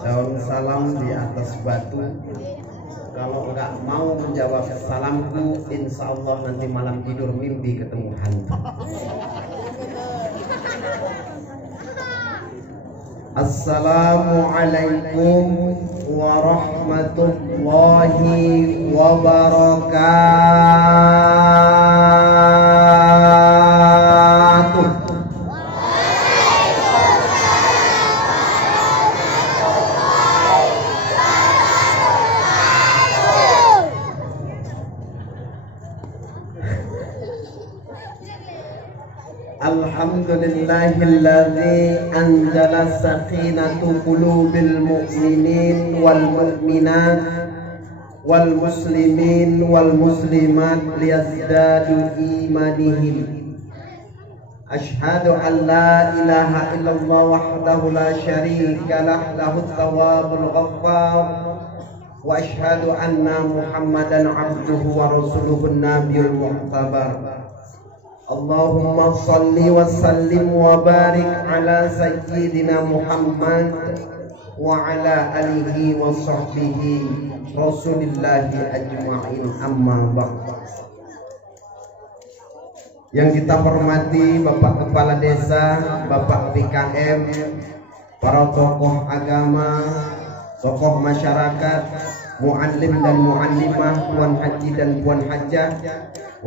Daun salam di atas batu. Kalau nggak mau menjawab salamku, insya Allah nanti malam tidur mimpi ketemu hantu. Assalamualaikum warahmatullahi wabarakatuh. Alhamdulillahilladzi anzala sakinatu qulubil mu'minin wal mu'minat wal muslimin wal muslimat liyazdadu imanihim. Ashhadu an la ilaha illallah wahdahu la syarika lah, lahut thawabul ghaffar, wa ashhadu anna Muhammadan abduhu wa rasuluhun nabiyul mu'tabar. Allahumma salli wa sallim wa barik ala sayyidina Muhammad wa ala alihi wa sahbihi rasulillahi ajma'in, amma ba'd. Yang kita hormati Bapak Kepala Desa, Bapak PKM, para tokoh agama, tokoh masyarakat, muallim dan muallimah, puan haji dan puan hajah,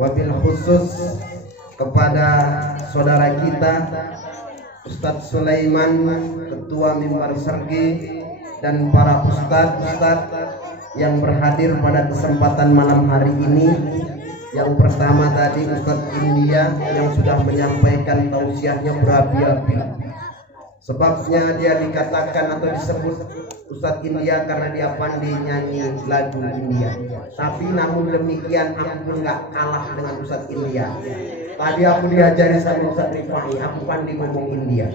wabil khusus kepada saudara kita Ustadz Sulaiman, Ketua Mimbar Sergi, dan para ustadz yang berhadir pada kesempatan malam hari ini. Yang pertama tadi Ustadz India yang sudah menyampaikan tausiahnya berapi-api. Sebabnya dia dikatakan atau disebut Ustadz India karena dia pandai nyanyi lagu India. Tapi namun demikian aku pun gak kalah dengan Ustadz India. Tadi aku diajari sama Ustadz Rifai, aku pandai ngomong India.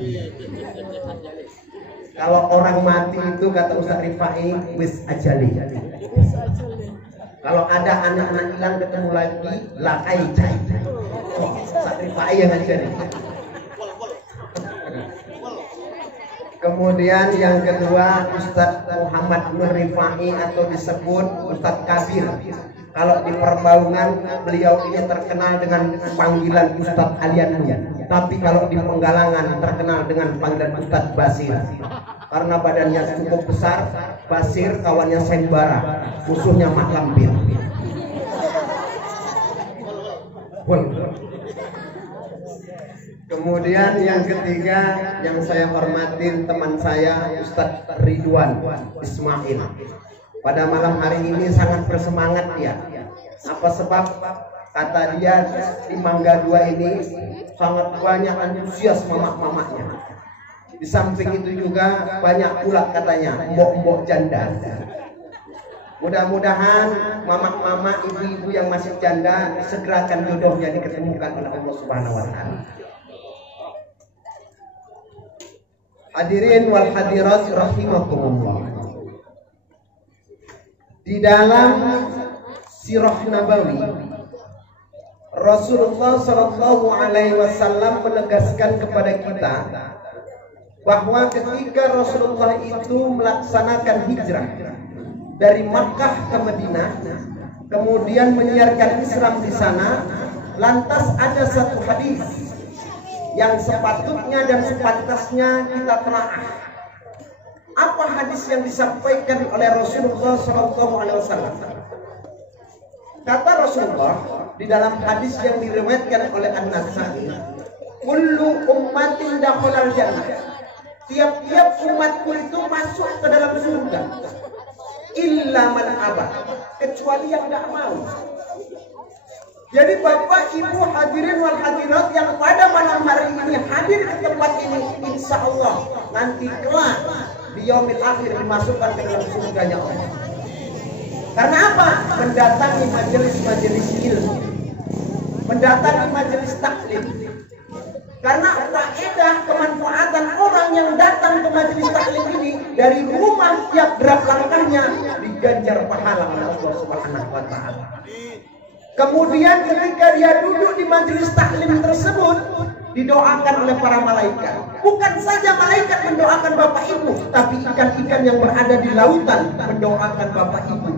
Kalau orang mati itu kata Ustadz Rifai, wis ajali. Kalau ada anak-anak hilang ketemu lagi, lakai cai. Ustadz Rifai yang ajari. Kemudian yang kedua Ustadz Muhammad Nur Rifai atau disebut Ustadz Kabir. Kalau di Perbaungan beliau ini terkenal dengan panggilan Ustadz Alianmu. Tapi kalau di Penggalangan terkenal dengan panggilan Ustadz Basir. Karena badannya cukup besar, Basir kawannya Sembara, musuhnya Mak Lampir. Kemudian yang ketiga yang saya hormatin teman saya Ustadz Ridwan Ismail. Pada malam hari ini sangat bersemangat dia. Apa sebab? Kata dia di Mangga 2 ini sangat banyak antusias mamak-mamaknya. Di samping itu juga banyak pula katanya mbok-mbok janda. Mudah-mudahan mamak-mamak, ibu-ibu yang masih janda segerakan jodohnya diketemukan oleh Allah Subhanahu wa taala. Hadirin wal hadirat rahimakumullah. Di dalam sirah Nabawi Rasulullah Shallallahu Alaihi Wasallam menegaskan kepada kita bahwa ketika Rasulullah itu melaksanakan hijrah dari Makkah ke Madinah, kemudian menyiarkan Islam di sana, lantas ada satu hadis yang sepatutnya dan sepantasnya kita telaah. Apa hadis yang disampaikan oleh Rasulullah SAW? Kata Rasulullah di dalam hadis yang diriwayatkan oleh An-Nasa'i, kullu ummatin dakhalal jannah. Tiap-tiap umatku itu masuk ke dalam surga. Illa man aba, kecuali yang tidak mau. Jadi Bapak Ibu hadirin wal hadirat yang pada malam hari ini hadir ke tempat ini, insya Allah nanti kelak di yaumil akhir dimasukkan ke dalam surganya Allah. Karena apa? Mendatangi majelis-majelis ilmu, mendatangi majelis taklim. Karena faedah kemanfaatan orang yang datang ke majelis taklim ini, dari rumah tiap gerak langkahnya diganjar pahala oleh Allah Subhanahu wa taala. Kemudian ketika dia duduk di majelis taklim tersebut, didoakan oleh para malaikat. Bukan saja malaikat mendoakan Bapak Ibu, tapi ikan-ikan yang berada di lautan mendoakan Bapak Ibu.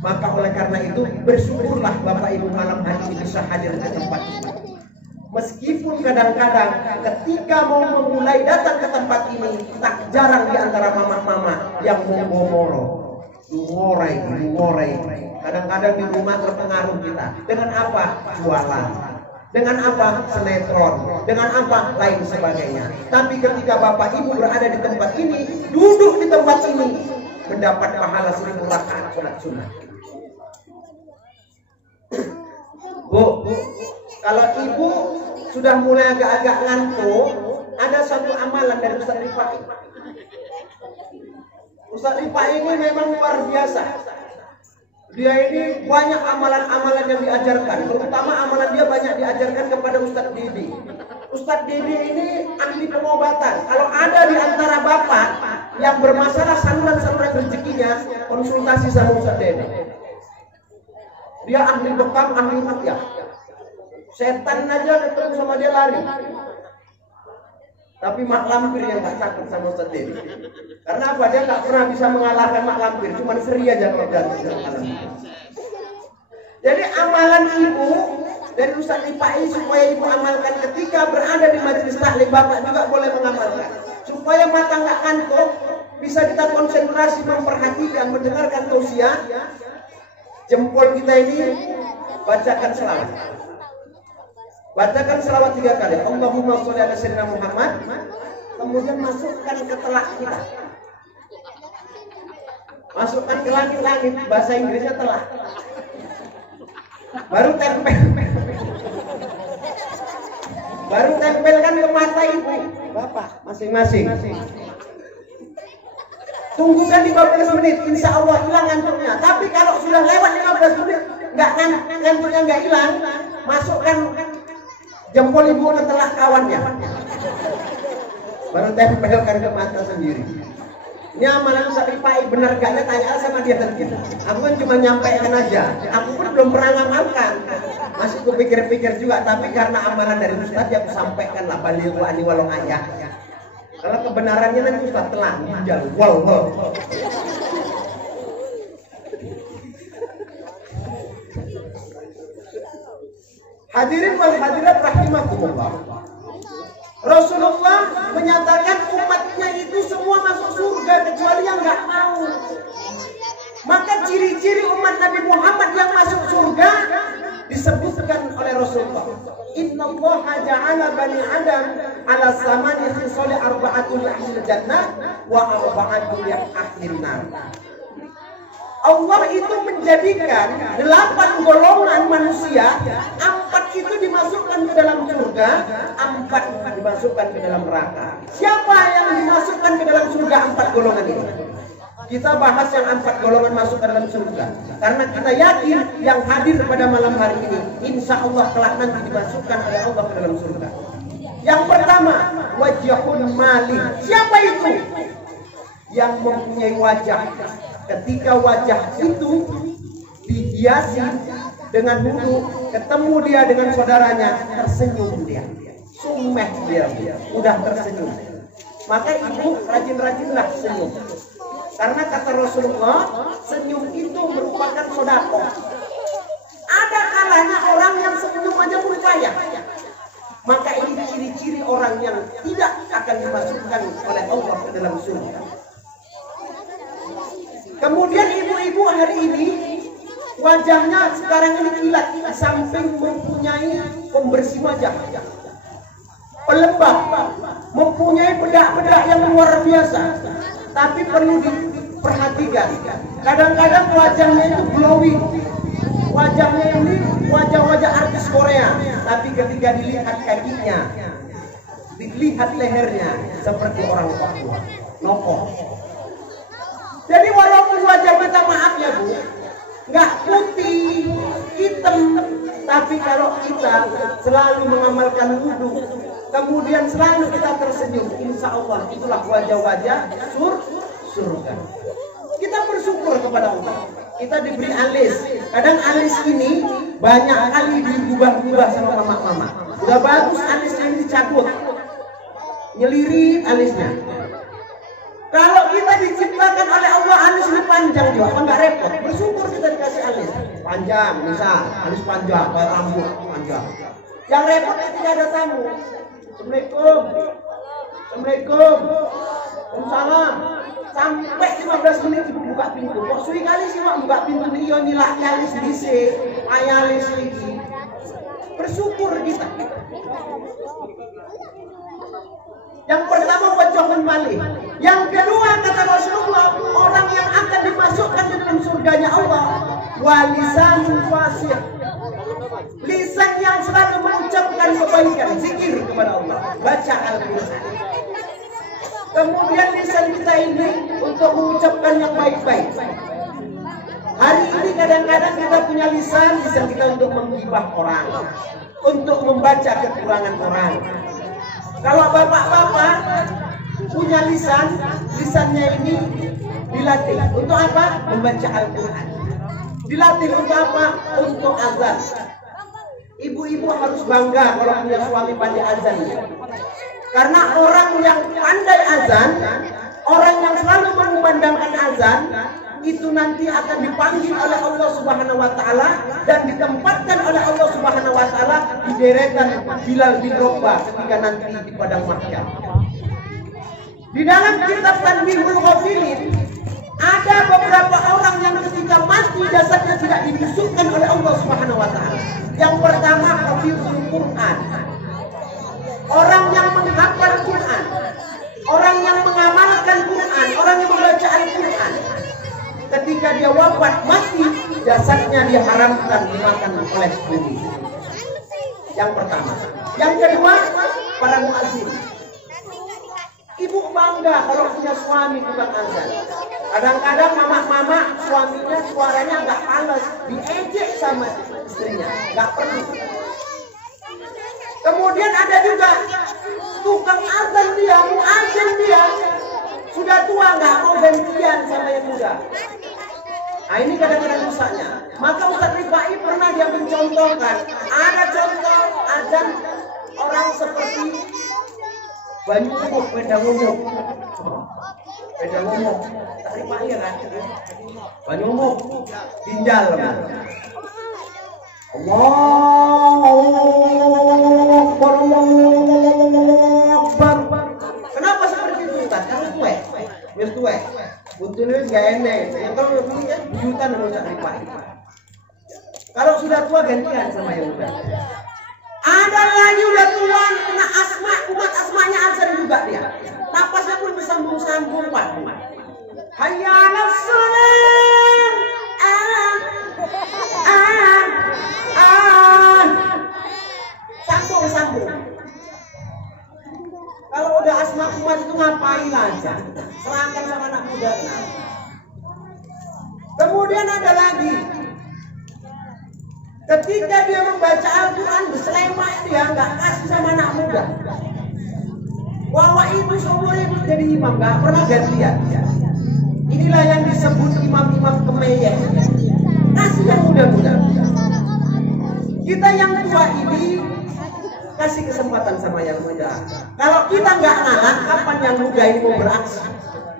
Maka oleh karena itu bersyukurlah Bapak Ibu malam hari ini bisa hadir ke tempat ini. Meskipun kadang-kadang ketika mau memulai datang ke tempat ini, tak jarang di antara mama-mama yang membomoro, ngurai. Kadang-kadang di rumah terpengaruh kita. Dengan apa? Jualan. Dengan apa? Sinetron. Dengan apa? Lain sebagainya. Tapi ketika Bapak Ibu berada di tempat ini, duduk di tempat ini, mendapat pahala 1000 rakaat sholat sunnah. Bu, kalau ibu sudah mulai agak-agak ngantuk, ada satu amalan dari Ustaz Rifai. Ustaz Rifai ini memang luar biasa. Dia ini banyak amalan-amalan yang diajarkan, terutama amalan dia banyak diajarkan kepada Ustaz Didi. Ustaz Didi ini ahli pengobatan. Kalau ada di antara bapak yang bermasalah saluran-saluran rezekinya, konsultasi sama Ustaz Didi. Dia ahli bekam, ahli ruqyah. Setan aja ketemu sama dia lari. Tapi mak lampir yang gak takut sama Ustaz Didi. Karena apa? Dia gak pernah bisa mengalahkan mak lampir, cuma seri aja kalau datang. Jadi amalan ibu dari Ustaz Rifai supaya ibu amalkan ketika berada di majelis taklim, bapak juga boleh mengamalkan. Supaya mata gak ngantuk, bisa kita konsentrasi memperhatikan, mendengarkan tausiah. Jempol kita ini bacakan selawat. Bacakan selawat 3 kali. Allahumma sholli ala sayyidina Muhammad. Kemudian masukkan ke telak kita. Masukkan ke langit-langit. Bahasa Inggrisnya telak. Baru tempel. Baru tempelkan ke mata ibu bapak masing-masing. Tunggukan 15 menit, insya Allah hilang ngantuknya. Tapi kalau sudah lewat 15 menit, ngantuknya nggak hilang, masukkan jempol ibu ke telak kawannya. Baru tempelkan ke mata sendiri. Ini amalan Ustaz Rifai, benar gaknya tanya sama dia nanti. Aku kan cuma nyampaikan aja. Aku pun belum pernah ngamalkan. Masih kupikir-pikir juga, tapi karena amalan dari Ustaz ya aku sampaikan lah balighu ani walau ayah. Kalau kebenarannya nanti Ustaz telah ginjal. Wow. Hadirin wal hadirat rahimakumullah. Rasulullah menyatakan umatnya itu semua masuk surga kecuali yang nggak mau. Maka ciri-ciri umat Nabi Muhammad yang masuk surga disebutkan oleh Rasulullah. Innallaha ja'ala bani Adam ala samani khisali arba'atul ahlil jannah wa arba'atul ahlin nar. Allah itu menjadikan 8 golongan manusia, 4 itu dimasukkan ke dalam surga, 4 dimasukkan ke dalam neraka. Siapa yang dimasukkan ke dalam surga 4 golongan ini? Kita bahas yang 4 golongan masuk ke dalam surga. Karena kita yakin yang hadir pada malam hari ini, insya Allah kelak nanti dimasukkan oleh Allah ke dalam surga. Yang pertama, wajhul mali. Siapa itu? Yang mempunyai wajah. Ketika wajah itu dihiasi dengan wudhu, ketemu dia dengan saudaranya, tersenyum dia. Sumeh dia, udah tersenyum. Maka ibu rajin-rajinlah senyum. Karena kata Rasulullah, senyum itu merupakan sedekah. Ada kalanya orang yang senyum aja pun payah. Maka ini ciri-ciri orang yang tidak akan dimasukkan oleh Allah ke dalam surga. Kemudian ibu-ibu hari ini wajahnya sekarang ini kilat, di samping mempunyai pembersih wajah, pelembab, mempunyai bedak-bedak yang luar biasa. Tapi perlu diperhatikan, kadang-kadang wajahnya itu glowing, wajahnya ini wajah-wajah artis Korea, tapi ketika dilihat kakinya, dilihat lehernya seperti orang Papua, nokoh. Jadi walaupun wajah kita, maaf ya Bu, nggak putih, hitam, tapi kalau kita selalu mengamalkan wudhu, kemudian selalu kita tersenyum, insya Allah itulah wajah-wajah surga. Kita bersyukur bersyukur kepada Allah. Kita diberi alis. Kadang alis ini banyak kali digubah-gubah sama mama-mama. Udah bagus alisnya ini dicabut, nyelirit alisnya. Kalau kita diciptakan oleh Allah alis ini panjang juga, apa nggak repot? Bersyukur kita dikasih alis panjang, misal alis panjang, kayak rambut panjang. Yang repot ketika ada tamu. Assalamualaikum, Assalamualaikum, Waalaikumsalam. Sampai 15 menit ibu buka pintu. Kok suwi kali sih mak buka pintu ini yo nyilak alis dhisik, ayalis iki. Bersyukur kita. Yang pertama wajahun malih. Yang kedua kata Rasulullah, orang yang akan dimasukkan ke dalam surganya Allah, walisanul fasih. Lisan yang selalu mengucapkan kebaikan, zikir kepada Allah, baca Al-Qur'an. Kemudian lisan kita ini untuk mengucapkan yang baik-baik. Hari ini kadang-kadang kita punya lisan kita untuk menggibah orang, untuk membaca kekurangan orang. Kalau bapak-bapak punya lisannya ini dilatih untuk apa? Membaca Al-Quran. Dilatih untuk apa? Untuk azan. Ibu-ibu harus bangga kalau punya suami pandai azan. Karena orang yang pandai azan, orang yang selalu mengumandangkan azan, itu nanti akan dipanggil oleh Allah Subhanahu wa taala dan ditempatkan oleh Allah Subhanahu wa taala di deretan Bilal bin Rabah ketika nanti di padang mahsyar. Di dalam kitab Tanbihul Ghafilin ada beberapa orang yang ketika mati jasadnya tidak dimasukkan oleh Allah Subhanahu wa taala. Yang pertama hafizul Quran. Orang yang menghafal Quran, orang yang mengamalkan Quran, orang yang membaca Al-Quran. Ketika dia wafat mati, jasadnya diharamkan dimakan oleh bumi. Yang pertama. Yang kedua, para muazzin. Ibu bangga kalau punya suami tukang azan. Kadang-kadang mama-mama suaminya suaranya agak panas, diejek sama istrinya, nggak perlu. Kemudian ada juga tukang azan dia, muazzin dia, sudah tua nggak mau gantian sama yang muda. Nah ini kadang-kadang rusaknya. Maka Ustaz Rifai pernah dia mencontohkan, ada contoh azan orang seperti Banyu Umuk, Wedang Umuk, Wedang Umuk, Ustaz Rifai ya kan? Banyu Umuk, Ginjal. Allahu Akbar. Kenapa seperti itu Ustaz? Karena tuwek. Wis tuwek. Buntune gak enek. Yang kalau dulu kan jutaan Ustaz Rifai. Kalau sudah tua gantian sama yang muda. Ada lagi udah tua kena asma, umat asmanya azan juga dia. Napasnya pun bersambung-sambung Pak. Hayya 'alas shalah. Sambung. Kalau udah asma kuat itu ngapain aja? Serahkan sama anak muda. Kemudian ada lagi, ketika dia membaca Al-Quran berselema dia nggak kasih sama anak muda. Wawa itu seumur itu jadi imam, nggak pernah gantian. Inilah yang disebut imam-imam kemeyek. Kasih yang muda-muda. Kita yang tua ini kasih kesempatan sama yang muda. Kalau kita nggak ngalah, kapan yang muda ini mau beraksi?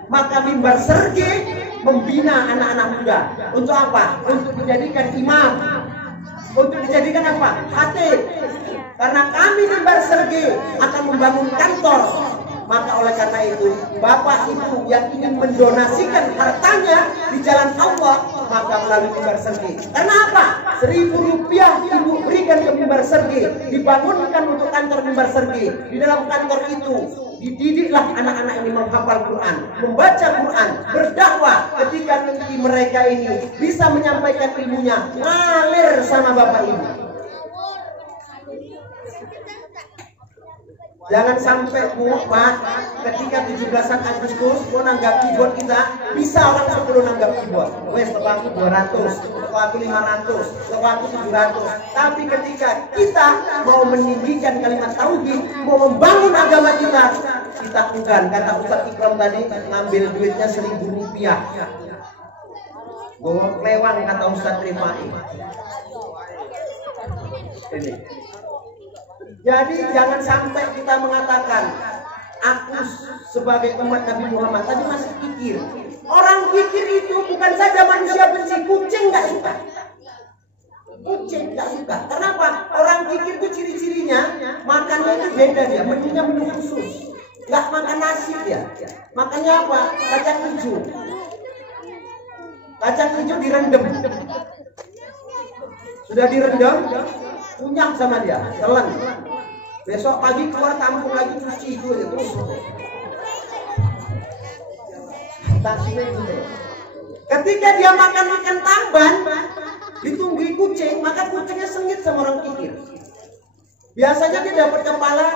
Maka mimbar serge membina anak-anak muda. Untuk apa? Untuk dijadikan imam. Untuk dijadikan apa? Khatib. Karena kami mimbar serge akan membangun kantor. Maka oleh karena itu, bapak ibu yang ingin mendonasikan hartanya di jalan Allah, maka melalui mimbar serge. Karena apa? 1.000 rupiah ibu berikan ke mimbar serge, dibangunkan untuk kantor mimbar serge. Di dalam kantor itu dididiklah anak-anak ini menghafal Quran, membaca Quran, berdakwah. Ketika nanti mereka ini bisa menyampaikan ilmunya, ngalir sama bapak ibu. Jangan sampai Pak, ketika 17-an Agustus mau nanggap keyboard kita, bisa orang 10 nanggap keyboard. Wes aku 200, aku 500, aku 700. Tapi ketika kita mau meninggikan kalimat tauhid, mau membangun agama kita enggan. Kata Ustaz Ikram tadi, ngambil duitnya 1.000 rupiah. Gua lewang kata Ustaz Rifai. Ini. Jadi jangan sampai kita mengatakan aku sebagai umat Nabi Muhammad tadi masih kikir. Orang kikir itu bukan saja manusia benci, kucing nggak suka. Kucing nggak suka. Kenapa? Orang kikir itu ciri-cirinya makannya itu beda dia, menunya menu khusus. Nggak makan nasi dia. Makannya apa? Kacang hijau. Kacang hijau direndam. Sudah direndam, kunyah sama dia, telan. Besok pagi keluar kampung lagi cuci itu aja terus. Ketika dia makan ikan tamban, ditunggui kucing, maka kucingnya sengit sama orang kikir. Biasanya dia dapat kepala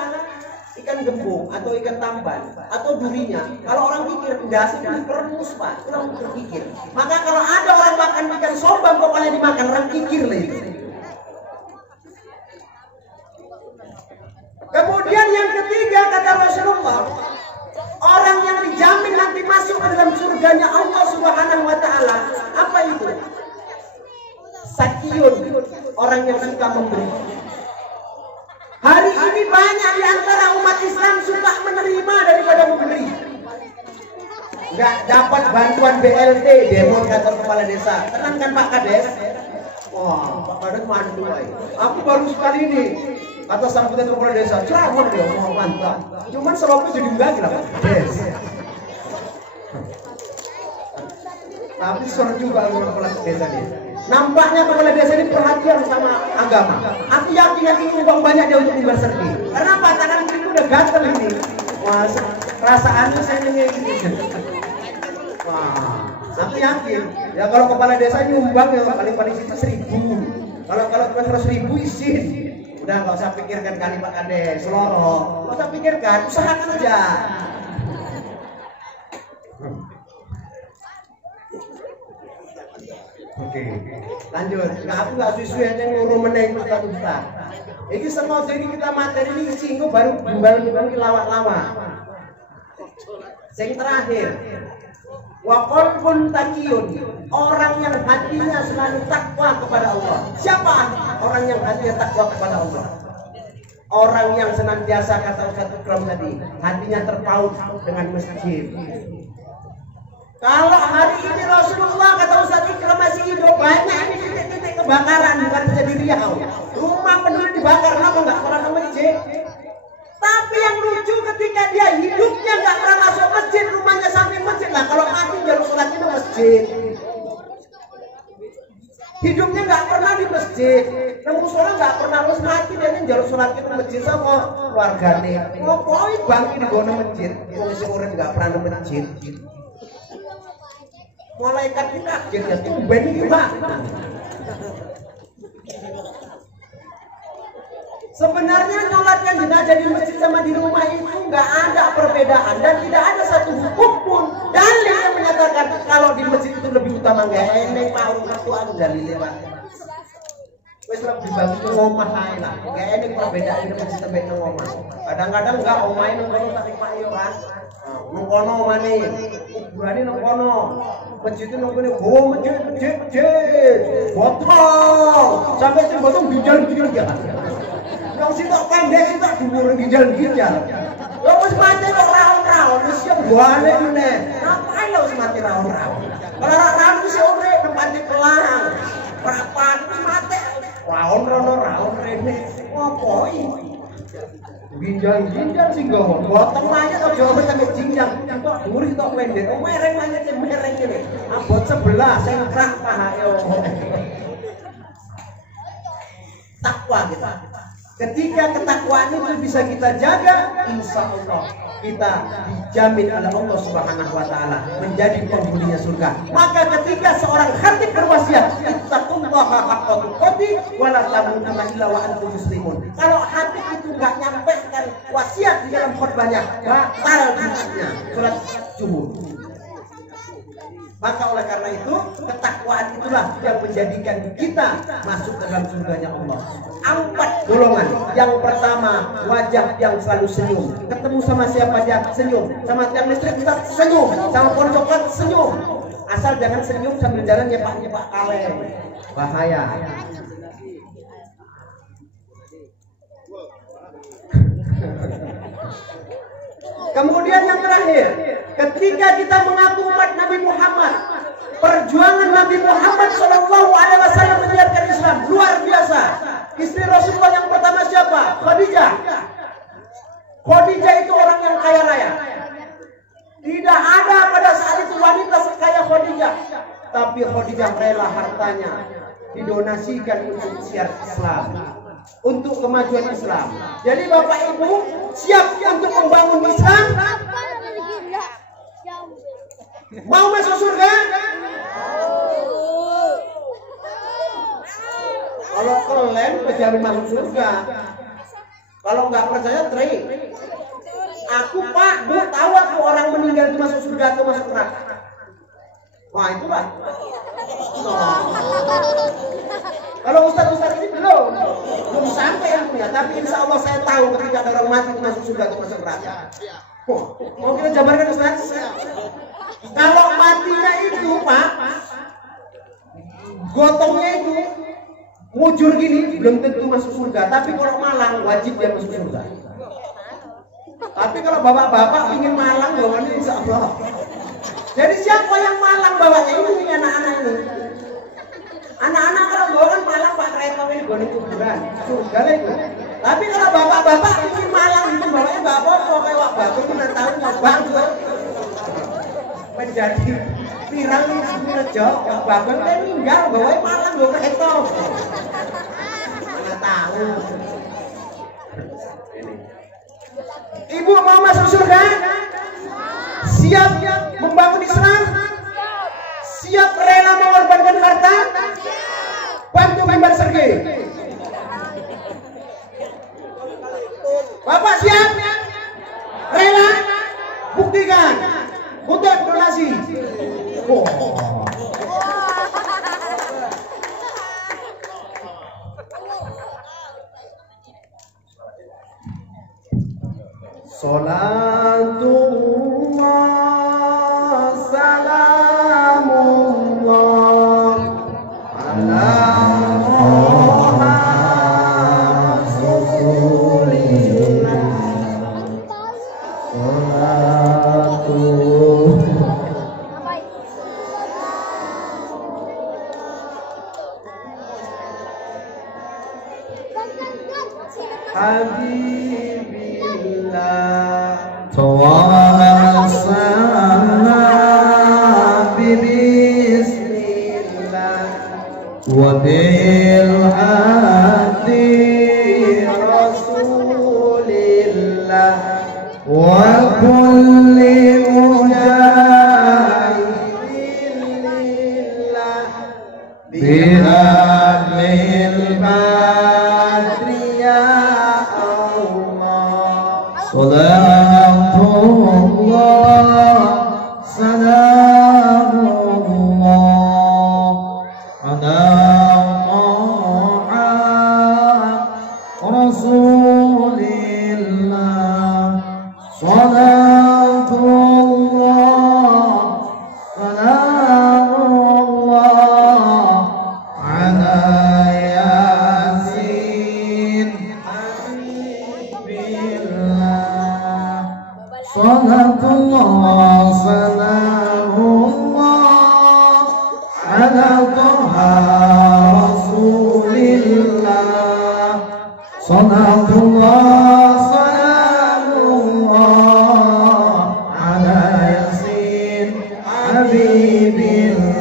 ikan gembung atau ikan tamban atau durinya. Kalau orang kikir dasi diperengus Pak, orang berpikir. Maka kalau ada orang makan ikan sombang kepalanya dimakan, orang kikir lah itu. Kemudian yang ketiga kata Rasulullah, orang yang dijamin nanti masuk ke dalam surganya Allah Subhanahu wa taala, apa itu? Sakyun, orang yang suka memberi. Hari ini banyak di antara umat Islam suka menerima daripada memberi. Enggak dapat bantuan BLT, demo kantor kepala desa. Tenang kan Pak Kades? Wah, Pak Kades mandu aja. Aku baru sekali ini kata sambutan kepala desa, ceramah dia mau mantap. Cuman selopnya jadi enggak lah Pak Kades. Tapi suara juga kepala desa ini. Nampaknya kepala desa ini perhatian sama agama. Aku yakin nanti uang banyak dia untuk mimbar sergi. Karena apa? Tangan kiri udah gatel ini. Wah, perasaannya saya ingin gitu. Wah, aku yakin. Ya kalau kepala desa nyumbang ya paling itu 1.000. Kalau 100.000 izin. Udah nggak usah pikirkan kali Pak Kades, seloroh. Nggak usah pikirkan, usahakan aja. Oke, lanjut. Nah, aku nggak susu yang ngurung meneng Ustaz. Ini sengaja ini kita materi ini singgung baru bimbal lawak-lawak. Yang terakhir, wakol pun takiyun, orang yang hatinya selalu takwa kepada Allah. Siapa orang yang hatinya takwa kepada Allah? Orang yang senantiasa kata Ustaz Ikram tadi, hatinya terpaut dengan masjid. Kalau hari ini Rasulullah kata Ustaz Ikram masih hidup, banyak ini titik-titik kebakaran bukan saja di Riau. Rumah penduduk dibakar, kenapa nggak pernah ke masjid? Tapi yang lucu ketika dia hidupnya nggak pernah masuk masjid, rumahnya samping masjid lah. Kalau mati jalur sholat itu masjid. Hidupnya nggak pernah di masjid, nemu sholat nggak pernah, harus mati dia ini jalur sholat itu masjid sama keluarganya. Ngopoi bangki di bawah masjid, itu orang nggak pernah di masjid. Malaikat kita kaget ya, ben iki Pak. Sebenarnya nyolatkan jenazah di masjid sama di rumah itu nggak ada perbedaan dan tidak ada satu hukum pun dalil yang menyatakan kalau di masjid itu lebih utama. Nggak enek mau aku anu dalilnya Pak. Wes lebih bagus ke omah ae lah. Nggak enek perbedaan di masjid sampai nang omah. Kadang-kadang nggak omahe nang kono tak Pak yo kan. Nang kono omane, kuburane nang kono. Masjid itu nang kene, oh masjid. Botol. Sampai sing botol bijal-bijal ya. Yang sitok pendek sitok dhuwur ginjal-ginjal. Lha wis mati kok raon-raon wis siap buane meneh. Ngapain lho wis mati raon-raon. Kalau raon wis ora tempati pelang. Rapan wis mati. Raon rene. Opo iki? Ginjal-ginjal sing gowo. Boten mayat kok Jawa sampe jinjang. Sitok dhuwur sitok pendek. Mereng mayat mereng kene. Abot sebelah sing krak pahae. Takwa kita. Ketika ketakwaan itu bisa kita jaga, insya Allah kita dijamin oleh Allah Subhanahu wa taala menjadi penghuninya surga. Maka ketika seorang khatib berwasiat, ittaqullaha haqqa tuqatih wa la tamutunna illa wa antum muslimun. Kalau khatib itu enggak nyampaikan wasiat di dalam khutbahnya, batal jumatnya salat zuhur. Maka oleh karena itu ketakwaan itulah yang menjadikan kita masuk ke dalam surganya Allah. 4 golongan. Yang pertama, wajah yang selalu senyum. Ketemu sama siapa dia senyum, sama tiang listrik kita senyum, sama pohon coklat senyum. Asal jangan senyum sambil jalan nyepak-nyepak kaleng. Bahaya. Kemudian yang terakhir, ketika kita mengaku umat Nabi Muhammad, perjuangan Nabi Muhammad SAW menyiarkan Islam luar biasa. Istri Rasulullah yang pertama siapa? Khadijah. Khadijah itu orang yang kaya raya. Tidak ada pada saat itu wanita sekaya Khadijah. Tapi Khadijah rela hartanya didonasikan untuk siar Islam, untuk kemajuan Islam. Jadi Bapak Ibu siap untuk membangun Islam? Mau masuk surga? Kalau kalian kejamin masuk surga. Kalau nggak percaya trik. Aku Pak, Bu tahu aku orang meninggal itu masuk surga atau masuk neraka. Wah itu Pak. Kalau Ustaz ini belum sampai ilmunya, tapi insya Allah saya tahu ketika ada orang mati masuk surga atau masuk neraka. Mau kita jabarkan Ustaz? Kalau matinya itu Pak, gotongnya itu mujur gini, belum tentu masuk surga. Tapi kalau malang wajib dia masuk surga. Tapi kalau bapak-bapak ingin malang bawaannya insya Allah. Jadi siapa yang malang bawanya ini anak-anak ini? Anak-anak kalau bawa kan malang Pak kereta ini boleh kuburan, surga itu. Tapi kalau bapak-bapak ingin malang itu bawanya nggak apa-apa kayak wak batu kita tahu nyobang tuh. Menjadi viral di Surejo, bahkan kan meninggal bawanya malang bawa kereta. Nggak tahu. Ibu mau masuk surga? Siap membangun Islam? Siap rela mengorbankan harta? Bantu mimbar sergi. Bapak siap? Rela? Buktikan. Untuk donasi. Salatullah salamullah ala Rasulillah. Habibillah tawassana bismillah wa bil hadi rasulillah wa kulli mujahidin lillah bihamil badri ya Allah. Salatullah salamullah ala Rasulillah. Salatullah salamullah ala Yasin Habibillah. Salatullah salamullah ala Taha Rasulillah. Salatullah salamullah ala Yasin Habibillah.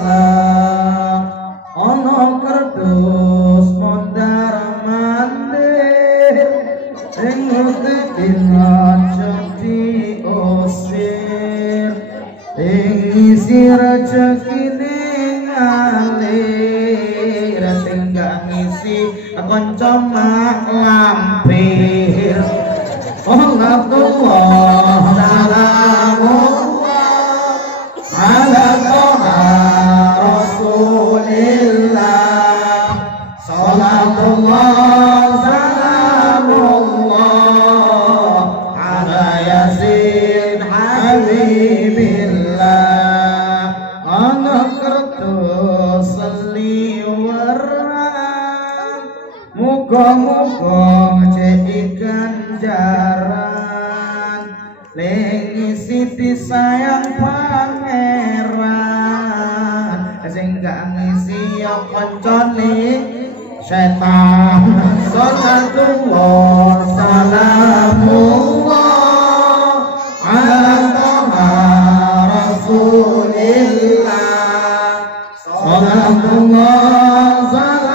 Ono kerdus mondar mandir ing rezeki diusir, ing isi rezekine ngalir, sing gak ngisi kanca mak lampir. Salatullah salamullah ala Taha Rasulillah. Salatullah salamullah ala Yasin Habibillah. Ana Muga-muga jadi ganjaran lengi siti sayang pangeran sing gak ngisi ya kancane setan. Salatullah salamullah ala taha rasulillah. Salatullah salamullah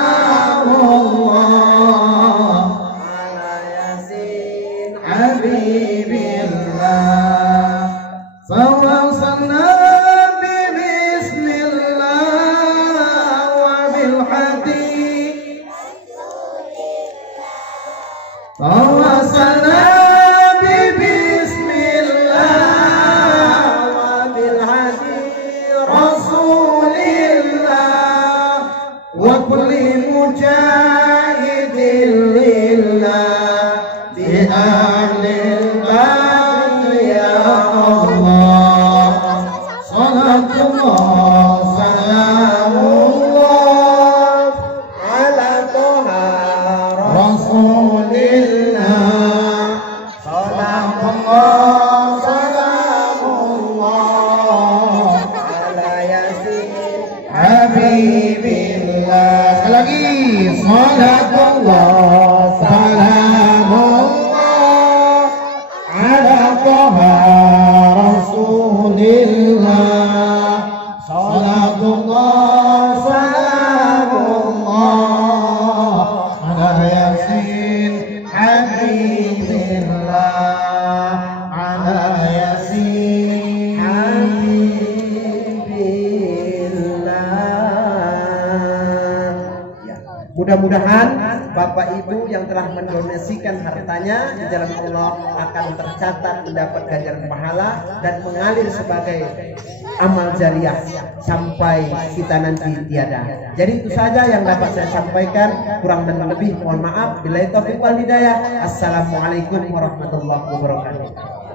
ala yasin habibillah. Salawatna bismillah wa bil hadi. Salawatna bismillah wa bil hadi rasulillah wa kulli mujahidin lillah bi ahlil bait ya Allah. Salatullah salamullah ala toha rasulillah. Salatullah salamullah ala yasin habibillah. Sekali lagi, salatullah salamullah ala toha rasulillah. Salatullah salamullah ala yasin habibillah. Ala yasin Alhamdulillah. Ya, mudah-mudahan Bapak Ibu yang telah mendonasikan hartanya di jalan Allah akan tercatat mendapat ganjaran pahala dan mengalir sebagai amal jariah sampai kita nanti tiada. Jadi itu saja yang dapat saya sampaikan, kurang dan lebih mohon maaf. Billahi taufiq wal hidayah. Assalamualaikum warahmatullahi wabarakatuh.